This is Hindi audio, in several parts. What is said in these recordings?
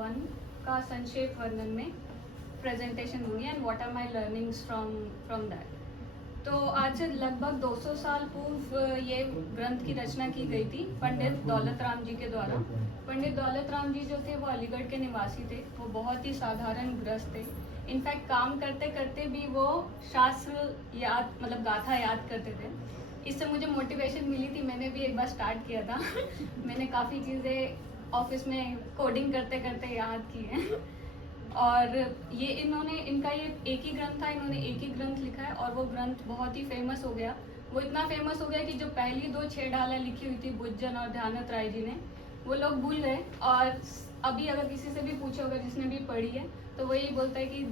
1 का संक्षेप वर्णन में प्रेजेंटेशन होगी and what are my learnings from that. तो आज से लगभग 200 साल पूर्व ये ग्रंथ की रचना की गई थी पंडित दौलत राम जी के द्वारा। पंडित दौलत राम जी जो थे वो अलीगढ़ के निवासी थे। वो बहुत ही साधारण गृहस्थ थे। इनफैक्ट काम करते करते भी वो शास्त्र याद मतलब गाथा याद करते थे। इससे मुझे मोटिवेशन मिली थी, मैंने भी एक बार स्टार्ट किया था। मैंने काफ़ी चीज़ें ऑफिस में कोडिंग करते करते याद की हैं। और ये इनका ये एक ही ग्रंथ था, इन्होंने एक ही ग्रंथ लिखा है और वो ग्रंथ बहुत ही फेमस हो गया। वो इतना फेमस हो गया कि जो पहली 2 6 डाला लिखी हुई थी बुज्जन और ध्यानत राय जी ने, वो लोग भूल गए। और अभी अगर किसी से भी पूछो, अगर जिसने भी पढ़ी है, तो वो यही बोलता है कि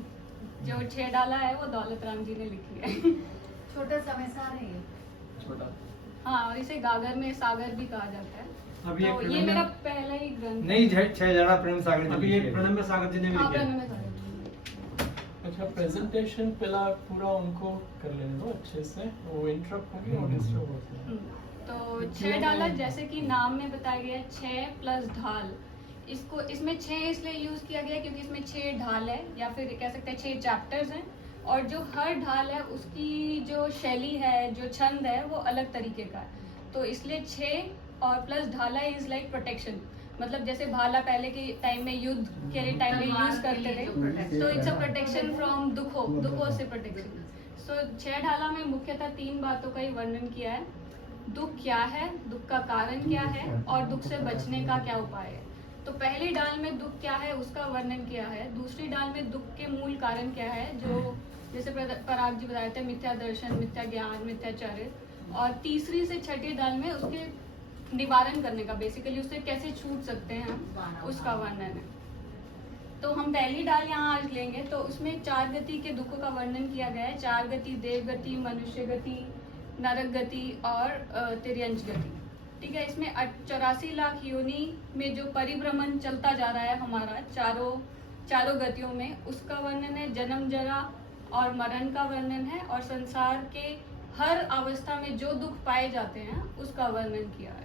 जो 6 डाला है वो दौलत राम जी ने लिखी है। छोटा समय सार है ये। छोटा। हाँ, और इसे गागर में सागर भी कहा जाता है। अभी तो ये मेरा पहला ही ग्रंथ नहीं, 6 जड़ा प्रेम सागर अभी ये प्रणम्य सागर जी ने भी हाँ, लिखा है। प्रणम्य सागर जी। अच्छा, प्रेजेंटेशन पहला पूरा उनको कर लेने दो अच्छे से, वो इंटरप्ट होंगे और डिस्टर्ब होते हैं। तो 6 डाला जैसे कि नाम में बताया गया है, 6 प्लस ढाल। इसमें 6 इसलिए यूज किया गया क्योंकि इसमें 6 ढाल है, या फिर कह सकते हैं 6 चैप्टर्स हैं। और जो हर ढाल है उसकी जो शैली है, जो छंद है, वो अलग तरीके का है। तो इसलिए 6 और प्लस ढाला इज लाइक प्रोटेक्शन। मतलब जैसे भाला पहले के टाइम में युद्ध के टाइम में यूज करते थे, तो इट्स अ प्रोटेक्शन फ्रॉम दुखों से प्रोटेक्शन। सो 6 ढाला में मुख्यतः 3 बातों का ही वर्णन किया है। दुख क्या है, दुख का कारण क्या है, और दुख से बचने का क्या उपाय है। तो पहली डाल में दुख क्या है उसका वर्णन किया है। दूसरी डाल में दुख के मूल कारण क्या है, जो जैसे पराग जी बताए थे, मिथ्या दर्शन, मिथ्या ज्ञान, मिथ्याचार्य। और तीसरी से छठी डाल में उसके निवारण करने का, बेसिकली उससे कैसे छूट सकते हैं हम, उसका वर्णन है। तो हम पहली डाल यहाँ आज लेंगे। तो उसमें 4 गति के दुखों का वर्णन किया गया है। 4 गति, देव गति, मनुष्य गति, नरक गति और तिर्यंच गति। ठीक है। इसमें 84 लाख योनि में जो परिभ्रमण चलता जा रहा है हमारा चारों गतियों में, उसका वर्णन है। जन्म, जरा और मरण का वर्णन है। और संसार के हर अवस्था में जो दुख पाए जाते हैं उसका वर्णन किया है।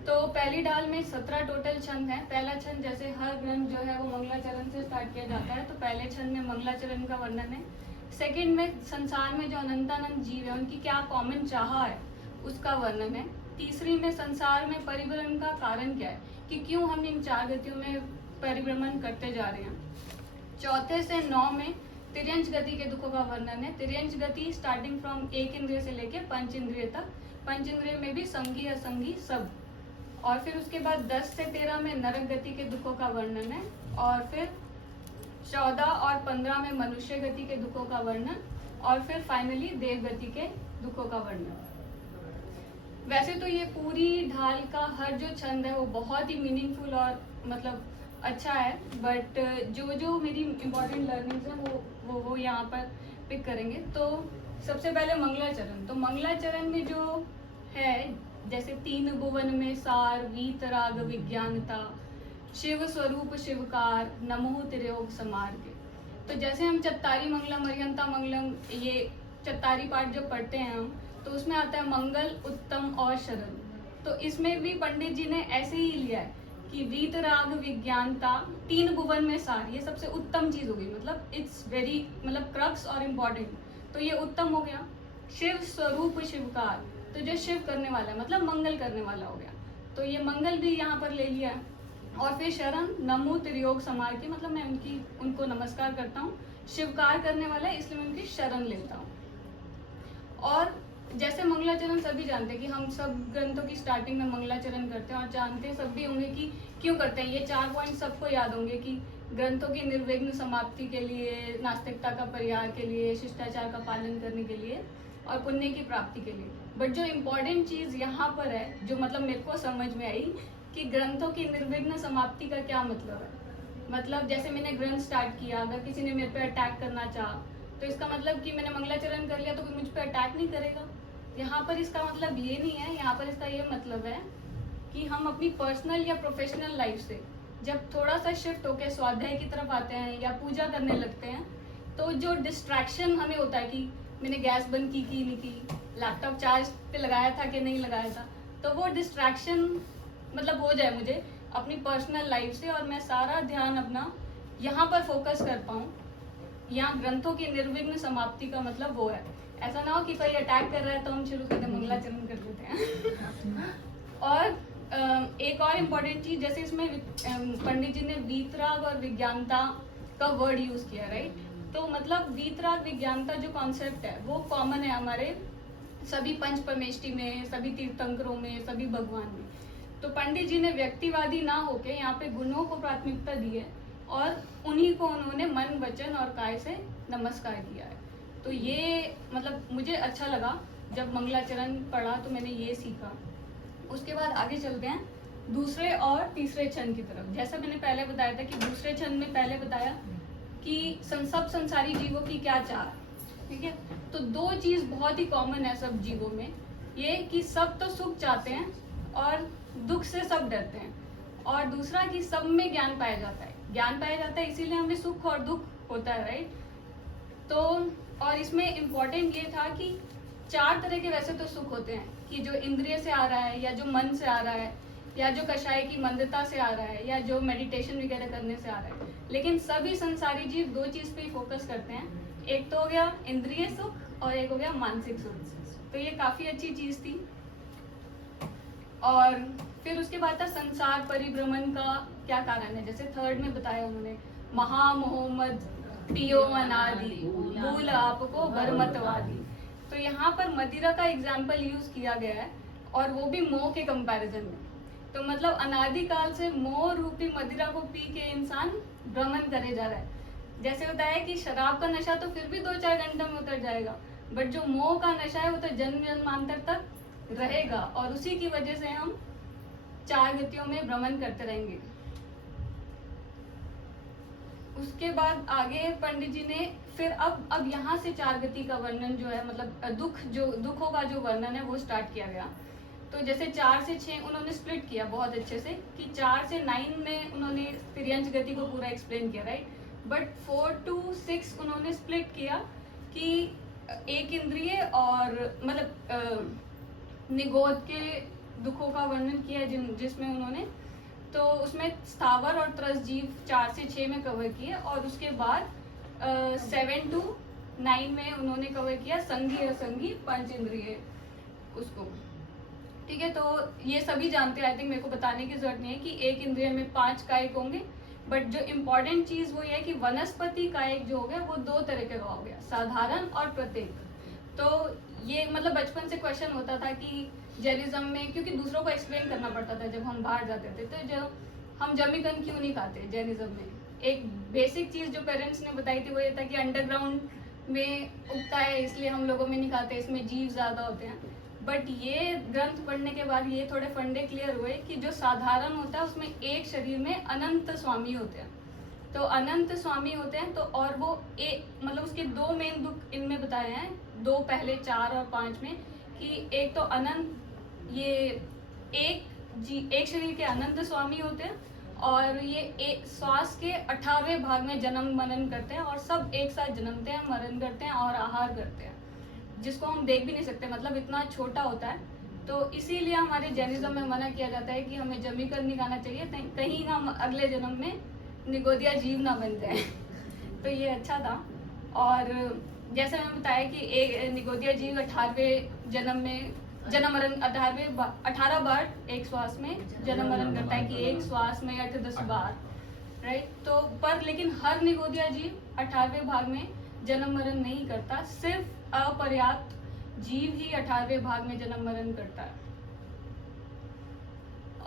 तो पहली डाल में 17 टोटल छंद हैं। पहला छंद, जैसे हर ग्रंथ जो है वो मंगलाचरण से स्टार्ट किया जाता है, तो पहले छंद में मंगलाचरण का वर्णन है। सेकंड में संसार में जो अनंतानंद जीव है उनकी क्या कॉमन चाह है उसका वर्णन है। तीसरी में संसार में परिभ्रमण का कारण क्या है, कि क्यों हम इन 4 गतियों में परिभ्रमण करते जा रहे हैं। चौथे से 9 में तिर्यंच गति के दुखों का वर्णन है। तिर्यंच गति स्टार्टिंग फ्रॉम 1 इंद्रिय से लेकर 5 इंद्रिय तक, 5 इंद्रिय में भी संगी असंगी सब। और फिर उसके बाद 10 से 13 में नरक गति के दुखों का वर्णन है। और फिर 14 और 15 में मनुष्य गति के दुखों का वर्णन। और फिर फाइनली देव गति के दुखों का वर्णन। वैसे तो ये पूरी ढाल का हर जो छंद है वो बहुत ही मीनिंगफुल और मतलब अच्छा है, बट जो मेरी इम्पोर्टेंट लर्निंग्स हैं वो यहाँ पर पिक करेंगे। तो सबसे पहले मंगलाचरण। तो मंगलाचरण में जो है, जैसे 3 भुवन में सार, वीतराग विज्ञानता, शिव स्वरूप शिवकार, नमो त्रियोग समार्ग। तो जैसे हम चत्तारी मंगलम, अर्यंता मंगलम, ये चत्तारी पाठ जो पढ़ते हैं हम, तो उसमें आता है मंगल, उत्तम और शरण। तो इसमें भी पंडित जी ने ऐसे ही लिया है कि वीतराग विज्ञानता, 3 भुवन में सार, ये सबसे उत्तम चीज होगी। मतलब इट्स वेरी मतलब क्रक्स और इम्पोर्टेंट, तो ये उत्तम हो गया। शिव स्वरूप शिवकार, तो जो शिव करने वाला है मतलब मंगल करने वाला हो गया, तो ये मंगल भी यहाँ पर ले लिया। और फिर शरण, नमो त्रियोग समार की, मतलब मैं उनको नमस्कार करता हूँ। शिवकार करने वाला है इसलिए मैं उनकी शरण लेता हूँ। और जैसे मंगलाचरण सभी जानते हैं कि हम सब ग्रंथों की स्टार्टिंग में मंगलाचरण करते हैं, और जानते सब भी होंगे कि क्यों करते हैं। ये 4 पॉइंट सबको याद होंगे कि ग्रंथों की निर्विघ्न समाप्ति के लिए, नास्तिकता का परिहार के लिए, शिष्टाचार का पालन करने के लिए और पुण्य की प्राप्ति के लिए। बट जो इम्पोर्टेंट चीज़ यहाँ पर है, जो मतलब मेरे को समझ में आई कि ग्रंथों की निर्विघ्न समाप्ति का क्या मतलब है। मतलब जैसे मैंने ग्रंथ स्टार्ट किया, अगर किसी ने मेरे पे अटैक करना चाहा, तो इसका मतलब कि मैंने मंगलाचरण कर लिया तो कोई मुझ पे अटैक नहीं करेगा। यहाँ पर इसका मतलब ये नहीं है। यहाँ पर इसका ये मतलब है कि हम अपनी पर्सनल या प्रोफेशनल लाइफ से जब थोड़ा सा शिफ्ट होकर स्वाध्याय की तरफ आते हैं या पूजा करने लगते हैं, तो जो डिस्ट्रैक्शन हमें होता है कि मैंने गैस बंद की नहीं की, लैपटॉप चार्ज पे लगाया था कि नहीं लगाया था, तो वो डिस्ट्रैक्शन मतलब हो जाए मुझे अपनी पर्सनल लाइफ से, और मैं सारा ध्यान अपना यहाँ पर फोकस कर पाऊँ। यहाँ ग्रंथों की निर्विघ्न समाप्ति का मतलब वो है। ऐसा ना हो कि कोई अटैक कर रहा है तो हम शुरू कर दें, मंगलाचरण कर देते हैं। और एक और इम्पोर्टेंट चीज, जैसे इसमें पंडित जी ने वीतराग और विज्ञानता का वर्ड यूज किया, राइट। तो मतलब वीतराग विज्ञानता जो कॉन्सेप्ट है वो कॉमन है हमारे सभी पंच परमेष्टि में, सभी तीर्थंकरों में, सभी भगवान में। तो पंडित जी ने व्यक्तिवादी ना होके यहाँ पे गुणों को प्राथमिकता दी है, और उन्हीं को उन्होंने मन, वचन और काय से नमस्कार किया है। तो ये मतलब मुझे अच्छा लगा, जब मंगलाचरण पढ़ा तो मैंने ये सीखा। उसके बाद आगे चलते हैं दूसरे और तीसरे छंद की तरफ। जैसा मैंने पहले बताया था कि दूसरे छंद में पहले बताया कि सब संसारी जीवों की क्या चाह, ठीक है। तो दो चीज बहुत ही कॉमन है सब जीवों में, ये कि सब तो सुख चाहते हैं और दुख से सब डरते हैं, और दूसरा कि सब में ज्ञान पाया जाता है। ज्ञान पाया जाता है इसीलिए हमें सुख और दुख होता है, राइट। तो और इसमें इम्पोर्टेंट ये था कि 4 तरह के वैसे तो सुख होते हैं, कि जो इंद्रिय से आ रहा है, या जो मन से आ रहा है, या जो कषाय की मंदता से आ रहा है, या जो मेडिटेशन वगैरह करने से आ रहा है। लेकिन सभी संसारी जीव 2 चीज पे ही फोकस करते हैं, एक तो हो गया इंद्रिय सुख और एक हो गया मानसिक सुख। तो ये काफी अच्छी चीज थी। और फिर उसके बाद था संसार परिभ्रमण का क्या कारण है। जैसे थर्ड में बताया उन्होंने, महा मोहम्मद पियो अनादि भूल आपको बरमतवादी। तो यहाँ पर मदिरा का एग्जाम्पल यूज किया गया है, और वो भी मोह के कंपैरिजन में। तो मतलब अनादिकाल से मोह रूपी मदिरा को पी के इंसान भ्रमण करे जा रहा है। जैसे होता है कि शराब का नशा तो फिर भी 2-4 घंटे में उतर जाएगा, बट जो मोह का नशा है वो तो जन्म जन्मांतर तक रहेगा, और उसी की वजह से हम 4 गतियों में भ्रमण करते रहेंगे। उसके बाद आगे पंडित जी ने फिर अब यहाँ से 4 गति का वर्णन जो है, मतलब दुखों का जो वर्णन है वो स्टार्ट किया गया। तो जैसे 4 से 6 उन्होंने स्प्लिट किया बहुत अच्छे से, कि 4 से 9 में उन्होंने तिर्यंच गति को पूरा एक्सप्लेन किया, राइट। बट 4 to 6 उन्होंने स्प्लिट किया कि एक इंद्रिय और मतलब निगोद के दुखों का वर्णन किया, जिसमें उन्होंने, तो उसमें स्थावर और त्रस जीव 4 से 6 में कवर किए, और उसके बाद 7 to 9 में उन्होंने कवर किया संगी असंगी पंच इंद्रिय उसको, ठीक है। तो ये सभी जानते हैं, आई थिंक मेरे को बताने की जरूरत नहीं है कि एक इंद्रिय में 5 कायिक होंगे। बट जो इम्पोर्टेंट चीज वो ये है कि वनस्पति कायिक जो हो गया वो 2 तरह का हो गया, साधारण और प्रत्येक। तो ये मतलब बचपन से क्वेश्चन होता था कि जैनिज्म में, क्योंकि दूसरों को एक्सप्लेन करना पड़ता था जब हम बाहर जाते थे, तो जो हम जमीकन क्यों नहीं खाते जैनिज्म में, एक बेसिक चीज जो पेरेंट्स ने बताई थी वो ये था कि अंडरग्राउंड में उगता है इसलिए हम लोगों में नहीं खाते, इसमें जीव ज्यादा होते हैं। बट ये ग्रंथ पढ़ने के बाद ये थोड़े फंडे क्लियर हुए कि जो साधारण होता है उसमें एक शरीर में अनंत स्वामी होते हैं। तो अनंत स्वामी होते हैं, तो और वो मतलब उसके 2 मेन दुख इनमें बताए हैं, 2 पहले 4 और 5 में, कि एक तो अनंत, ये एक शरीर के अनंत स्वामी होते हैं, और ये एक श्वास के 18वें भाग में जन्म मनन करते हैं, और सब एक साथ जन्मते हैं, मरण करते हैं और आहार करते हैं, जिसको हम देख भी नहीं सकते, मतलब इतना छोटा होता है। तो इसीलिए हमारे जैनिज्म में मना किया जाता है कि हमें जमीकन नहीं खाना चाहिए, कहीं हम अगले जन्म में निगोदिया जीव ना बन जाए। तो ये अच्छा था। और जैसे मैंने बताया कि एक निगोदिया जीव 18वें जन्म में जन्म मरण 18 बार एक श्वास में जन्म मरण करता है, कि एक श्वास में 8-10 बार, राइट। तो पर लेकिन हर निगोदिया जीव 18वें भाग में जन्म मरण नहीं करता, सिर्फ अपर्याप्त जीव ही 18वें भाग में जन्म मरण करता है।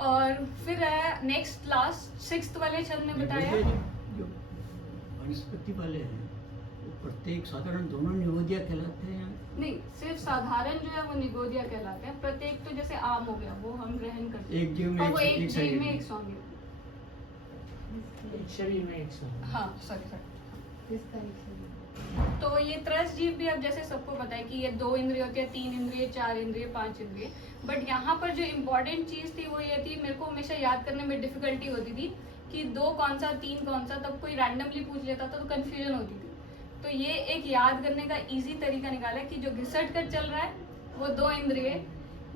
और फिर है नेक्स्ट लास्ट 6th वाले छंद में बताया, जो वनस्पति वाले हैं वो प्रत्येक साधारण दोनों निगोदिया कहलाते हैं। नहीं, सिर्फ साधारण जो है वो निगोदिया कहलाते हैं, प्रत्येक तो जैसे आम हो गया वो हम ग्रहण करते हैं, एक जीव में और वो एक शरीर जीव में एक स्वामी। एक शरीर में एक स्वामी। हाँ सॉरी। किसका इच्छा? तो ये त्रस जीव भी अब जैसे सबको पता है कि ये 2 इंद्रिय होती है, 3 इंद्रिय, 4 इंद्रिय, 5 इंद्रिय। बट यहाँ पर जो इम्पोर्टेंट चीज थी वो ये थी, मेरे को हमेशा याद करने में डिफिकल्टी होती थी कि 2 कौन सा 3 कौन सा, तब कोई रैंडमली पूछ लेता था तो कंफ्यूजन होती थी। तो ये एक याद करने का इजी तरीका निकाला कि जो घिसट कर चल रहा है वो 2 इंद्रिय,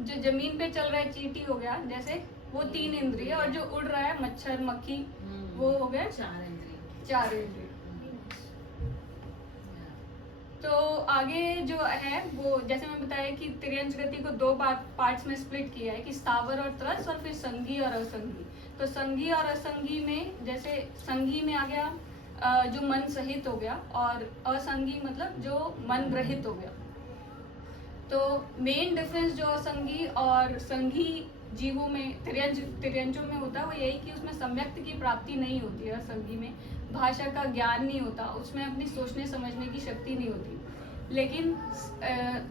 जो जमीन पे चल रहा है चींटी हो गया, जैसे वो 3 इंद्रिय, और जो उड़ रहा है मच्छर मक्खी वो हो गए 4 इंद्रिय। 4 इंद्रिय। तो आगे जो है वो जैसे मैं बताया कि तिर्यंच गति को 2 पार्ट्स में स्प्लिट किया है कि स्थावर और त्रस, और फिर संघी और असंघी। तो संघी और असंघी में जैसे संघी में आ गया जो मन सहित हो गया, और असंघी मतलब जो मन रहित हो गया। तो मेन डिफरेंस जो असंघी और संघी जीवों में तिर्यंचों में होता है वो यही कि उसमें सम्यक्त की प्राप्ति नहीं होती है। असंघी में भाषा का ज्ञान नहीं होता, उसमें अपनी सोचने समझने की शक्ति नहीं होती। लेकिन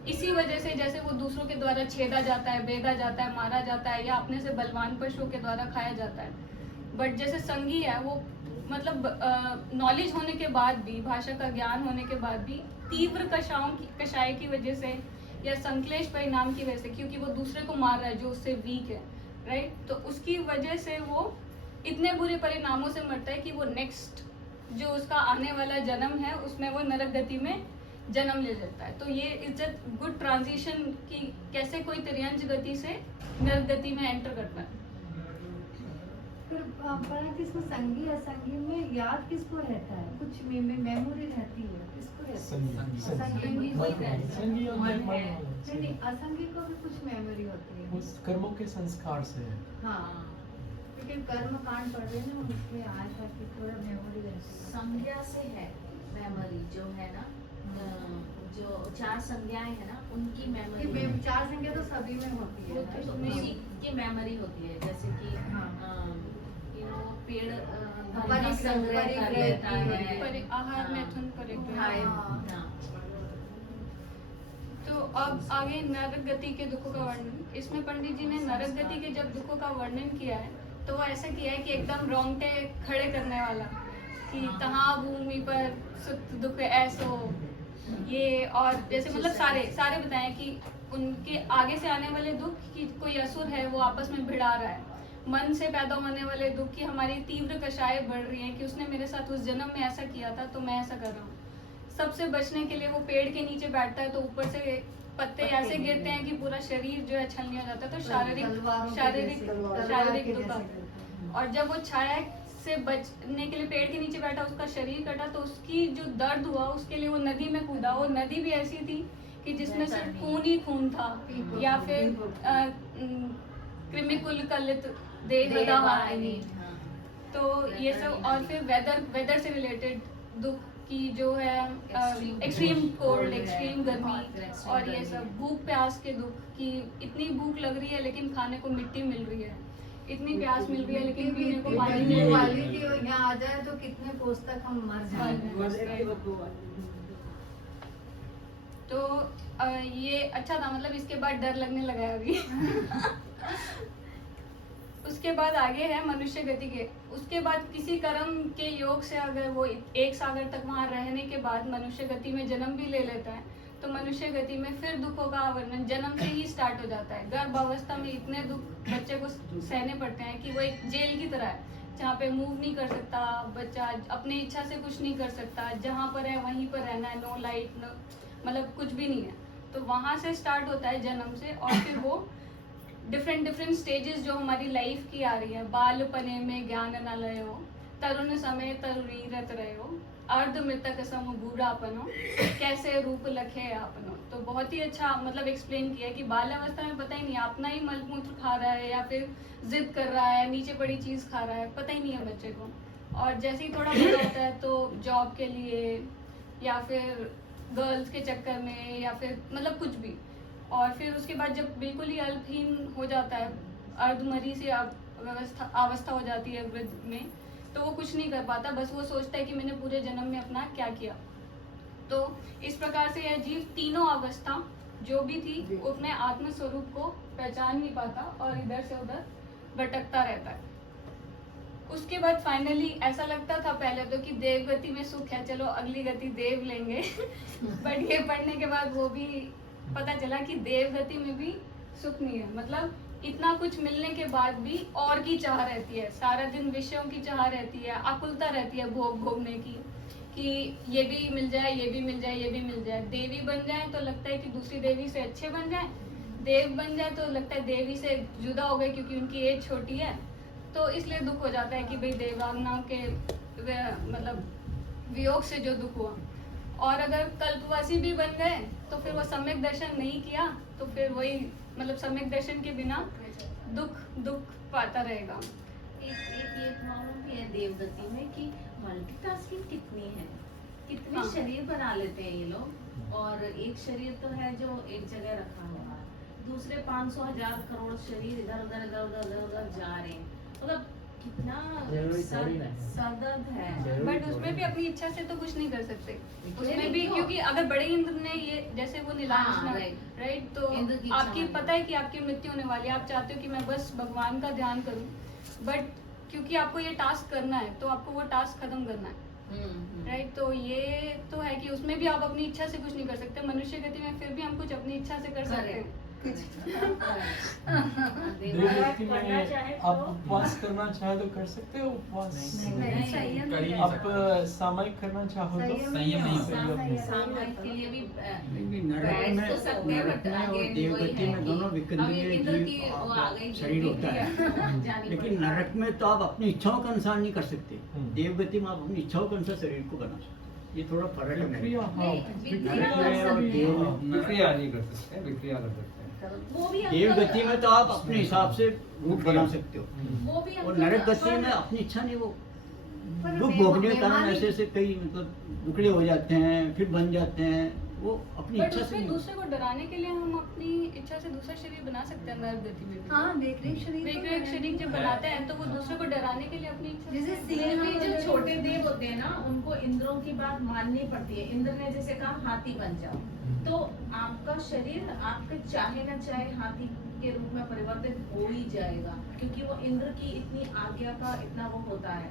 इसी वजह से जैसे वो दूसरों के द्वारा छेदा जाता है, बेधा जाता है, मारा जाता है, या अपने से बलवान पशुओं के द्वारा खाया जाता है। बट जैसे संघी है वो मतलब नॉलेज होने के बाद भी, भाषा का ज्ञान होने के बाद भी तीव्र कषाय की वजह से या संश्लेष परिणाम की वजह से, क्योंकि वो दूसरे को मार रहा है जो उससे वीक है, राइट, तो उसकी वजह से वो इतने बुरे परिणामों से मरता है कि वो नेक्स्ट जो उसका आने वाला जन्म है उसमें वो नरक गति में जन्म ले लेता है। तो ये इज अ गुड ट्रांजिशन कि कैसे कोई तिर्यंच गति से नरक गति में एंटर करता है। फिर पढ़ा कि इसमें संगी असंगी में याद किसको रहता है? कुछ मेमोरी रहती है, किसको रहती है? असंगी को ही रहता है। संगी और मन नहीं, असंगी को भी कुछ मेमोरी होती है। उस कर्मों के संस्कार से है। हाँ, क्योंकि कर्म कांड पढ़ रहे हैं ना, उसमें आज तक की थोड़ा मेमोरी रहती है। संज्ञा से है मेमोरी जो है ना, जो 4 संज्ञाएं है ना उनकी मेमोरी। ये 4 संख्या तो सभी में होती वो है। तो उसी की मेमोरी होती है, जैसे कि पेड़ धन का संग्रह कर लेता है, आहार मैथुन परिग्रह। हाँ। तो अब आगे नरक गति के दुखों का वर्णन। इसमें पंडित जी ने नरक गति के जब दुखों का वर्णन किया है तो वो ऐसा किया है कि एकदम रोंगटे खड़े करने वाला, कि तहाँ भूमि पर सुख दुख ऐसो ये, और जैसे मतलब सारे बताएं कि उनके आगे से आने वाले दुख कि कोई असुर है वो आपस में भिड़ा रहा है, मन से पैदा होने वाले दुख की हमारी तीव्र कषाय बढ़ रही है कि उसने मेरे साथ उस जन्म में ऐसा किया था तो मैं ऐसा कर रहा हूँ। सबसे बचने के लिए वो पेड़ के नीचे बैठता है तो ऊपर से पत्ते ऐसे गिरते हैं कि पूरा शरीर जो है छलनी हो जाता है। तो शारीरिक दुख। और जब वो छाया से बचने के लिए पेड़ के नीचे बैठा, उसका शरीर कटा, तो उसकी जो दर्द हुआ उसके लिए वो नदी में कूदा। वो नदी भी ऐसी थी कि जिसमें सिर्फ खून ही खून था, या फिर कृमिकुल कलित देवदाहानी। तो ये सब, और फिर वेदर से रिलेटेड दुख की जो है एक्सट्रीम कोल्ड, एक्सट्रीम गर्मी, और ये सब भूख प्यास के दुख की इतनी भूख लग रही है लेकिन खाने को मिट्टी मिल रही है, इतनी प्यास मिल रही है लेकिन पीने को पानी नहीं मिल वाली थी। यहाँ आ जाए तो कितने कोस तक हम मर जाएंगे। तो ये अच्छा था, मतलब इसके बाद डर लगने लगा है अभी। उसके बाद आगे है मनुष्य गति के। उसके बाद किसी कर्म के योग से अगर वो 1 सागर तक वहाँ रहने के बाद मनुष्य गति में जन्म भी ले लेता है तो मनुष्य गति में फिर दुखों का वर्णन जन्म से ही स्टार्ट हो जाता है। गर्भावस्था में इतने दुख बच्चे को सहने पड़ते हैं कि वो एक जेल की तरह है, जहाँ पे मूव नहीं कर सकता बच्चा, अपनी इच्छा से कुछ नहीं कर सकता, जहाँ पर है वहीं पर रहना है, नो लाइट, नो मतलब कुछ भी नहीं है। तो वहाँ से स्टार्ट होता है जन्म से, और फिर वो डिफरेंट स्टेजेस जो हमारी लाइफ की आ रही है। बालपने में ज्ञान न लयो, तरुण समय तरुणी रत रहो, अर्ध मृतक सम बूढ़ापनो, कैसे रूप लखे आपनो। तो बहुत ही अच्छा मतलब एक्सप्लेन किया कि बाल अवस्था में पता ही नहीं, अपना ही मलमूत्र खा रहा है या फिर जिद कर रहा है, नीचे पड़ी चीज़ खा रहा है, पता ही नहीं है बच्चे को। और जैसे ही थोड़ा बड़ा होता है तो जॉब के लिए या फिर गर्ल्स के चक्कर में या फिर मतलब कुछ भी, और फिर उसके बाद जब बिल्कुल ही अल्पहीन हो जाता है, अर्धमरी से अवस्था हो जाती है वृद्ध में, तो वो कुछ नहीं कर पाता, बस वो सोचता है कि मैंने पूरे जन्म में अपना क्या किया। तो इस प्रकार से यह जीव तीनों अवस्था जो भी थी वो अपने आत्म स्वरूप को पहचान नहीं पाता और इधर से उधर भटकता रहता है। उसके बाद फाइनली ऐसा लगता था पहले तो कि देव गति में सुख है, चलो अगली गति देव लेंगे बट ये पढ़ने के बाद वो भी पता चला कि देव गति में भी सुख नहीं है। मतलब इतना कुछ मिलने के बाद भी और की चाह रहती है, सारा दिन विषयों की चाह रहती है, आकुलता रहती है भोग भोगने की, कि ये भी मिल जाए, ये भी मिल जाए, ये भी मिल जाए। देवी बन जाए तो लगता है कि दूसरी देवी से अच्छे बन जाए, देव बन जाए तो लगता है देवी से जुदा हो गए क्योंकि उनकी एज छोटी है, तो इसलिए दुख हो जाता है कि भाई देवांगनाओं के मतलब वियोग से जो दुख हुआ। और अगर कल्पवासी भी बन गए तो फिर वो सम्यक दर्शन नहीं किया तो फिर वही मतलब सम्यक दर्शन के बिना दुख पाता रहेगा। एक ये प्रॉब्लम भी है देवगति में कि मल्टीटास्किंग कितनी है, कितने हाँ। शरीर बना लेते हैं ये लोग। और एक शरीर तो है जो एक जगह रखा हुआ है, दूसरे 500,000 करोड़ शरीर इधर उधर जा रहे हैं। मतलब कितना सरदर्द है। बट उसमें भी अपनी इच्छा से तो कुछ नहीं कर सकते, उसमें नहीं भी क्यों? क्योंकि अगर बड़े इंद्र ने ये जैसे वो नीलांजना, हाँ, राइट, तो इंद्र की इच्छा आपकी मानी। पता है कि आपकी मृत्यु होने वाली है, आप चाहते हो कि मैं बस भगवान का ध्यान करूं, बट क्योंकि आपको ये टास्क करना है तो आपको वो टास्क खत्म करना है, राइट। तो ये तो है कि उसमें भी आप अपनी इच्छा से कुछ नहीं कर सकते। मनुष्य गति में फिर भी हम कुछ अपनी इच्छा से कर सकते हैं। देवगति में आप उपवास करना चाहे तो कर सकते हो उपवास। नहीं, संयम करी नहीं आप सामयिक करना चाहो तो संयम नहीं होता। सामयिक के लिए भी क्योंकि नरक बैठ में तो सकते हैं, नरक but में और again देवगति वही है में कि दोनों अभी विकल्पीय इंद्र की जीव वो आ गई शरीर होता है। जानी लेकिन पड़ी। नरक में तो आप अपनी इच्छाओं के अनुसार नहीं कर सकते। हम्म। देवगति में आप अपनी इच्छाओं के अनुसार शरीर को बना सकते। ये थोड़ा फर्क है विक्रिया, मेरे हाँ, नहीं, विक्रिया विक्रिया और भी- देव- हाँ, विक्रिया नहीं कर सकते, विक्रिया कर सकते हैं। वो भी देवगति में तो आप अपने हिसाब से रूप बना सकते हो, वो भी और अंकल नरक गति पर- में अपनी इच्छा नहीं, वो पर दुख देव- भोगने के कारण देवानी- ऐसे ऐसे कई मतलब टुकड़े हो जाते हैं, फिर बन जाते हैं, वो अपनी बट इच्छा से उसमें नहीं। दूसरे को डराने के लिए हम अपनी इच्छा से दूसरा शरीर बना सकते हैं नर गति में भी। हाँ, वैकृत शरीर तो वैकृत है। शरीर जब बनाते हैं तो वो दूसरे को डराने के लिए अपनी इच्छा जैसे से सिंह भी जो छोटे देव होते हैं ना, उनको इंद्रों की बात माननी पड़ती है। इंद्र ने जैसे कहा हाथी बन जाओ, तो आपका शरीर आपके चाहे ना चाहे हाथी के रूप में परिवर्तित हो ही जाएगा, क्योंकि वो इंद्र की इतनी आज्ञा का इतना वो होता है,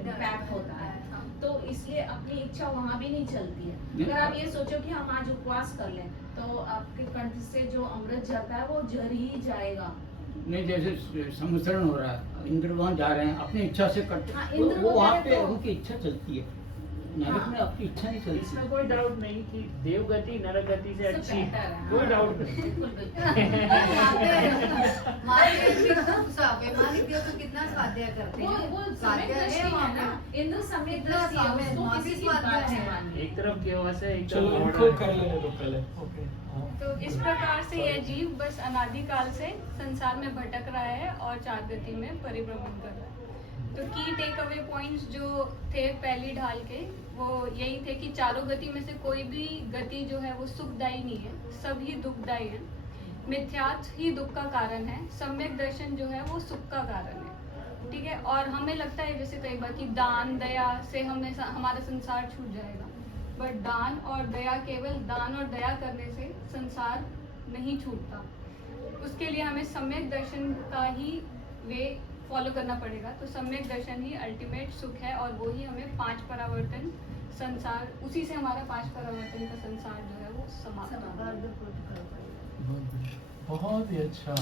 इम्पैक्ट होता है। तो इसलिए अपनी इच्छा वहाँ भी नहीं चलती है। अगर आप ये सोचो कि हम आज उपवास कर लें तो आपके कंठ से जो अमृत जाता है वो जर ही जाएगा। नहीं, जैसे समुसरण हो रहा है, इंद्र वहाँ जा रहे हैं, अपनी इच्छा से करते हाँ, वो इंद्र वहाँ वगैरह पे तो- उनकी इच्छा चलती है। नरक हाँ। में अपनी इच्छा नहीं चलती। इसमें कोई डाउट नहीं कि देवगति नरक गति से सब अच्छी बेहतर है, कोई हाँ। डाउट नहीं। बिल्कुल बिल्कुल। वैमानिक देव तो कितना स्वाध्याय करते वो हैं। वो स्वाध्याय समय दृष्टि है वहाँ है ना, पे। इंद्र समय कितना दृष्टि है, समय, उसको वहाँ किसी भी की बात स्वाध्याय नहीं है। माननी। एक तरफ केवस है, एक चलो तरफ इनको लौड़ा कर है। लेने दो पहले। ओके, हाँ। तो इस प्रकार से यह जीव बस अनादिकाल से संसार में भटक रहा है और चार गति में परिभ्रमण कर रहा है। तो की टेक अवे पॉइंट्स जो थे पहली ढाल के वो यही थे कि चारों गति में से कोई भी गति जो है वो सुखदायी नहीं है, सभी दुखदायी है। मिथ्यात्व ही दुख का कारण है, सम्यक दर्शन जो है वो सुख का कारण है, ठीक है। और हमें लगता है जैसे कई बार कि दान दया से हमारा संसार छूट जाएगा, बट दान और दया केवल दान और दया करने से संसार नहीं छूटता। उसके लिए हमें सम्यक दर्शन का ही वे फॉलो करना पड़ेगा। तो सम्यक दर्शन ही अल्टीमेट सुख है और वो ही हमें 5 परावर्तन संसार, उसी से हमारा 5 परावर्तन का संसार जो है वो समाप्त होगा। बहुत ही अच्छा।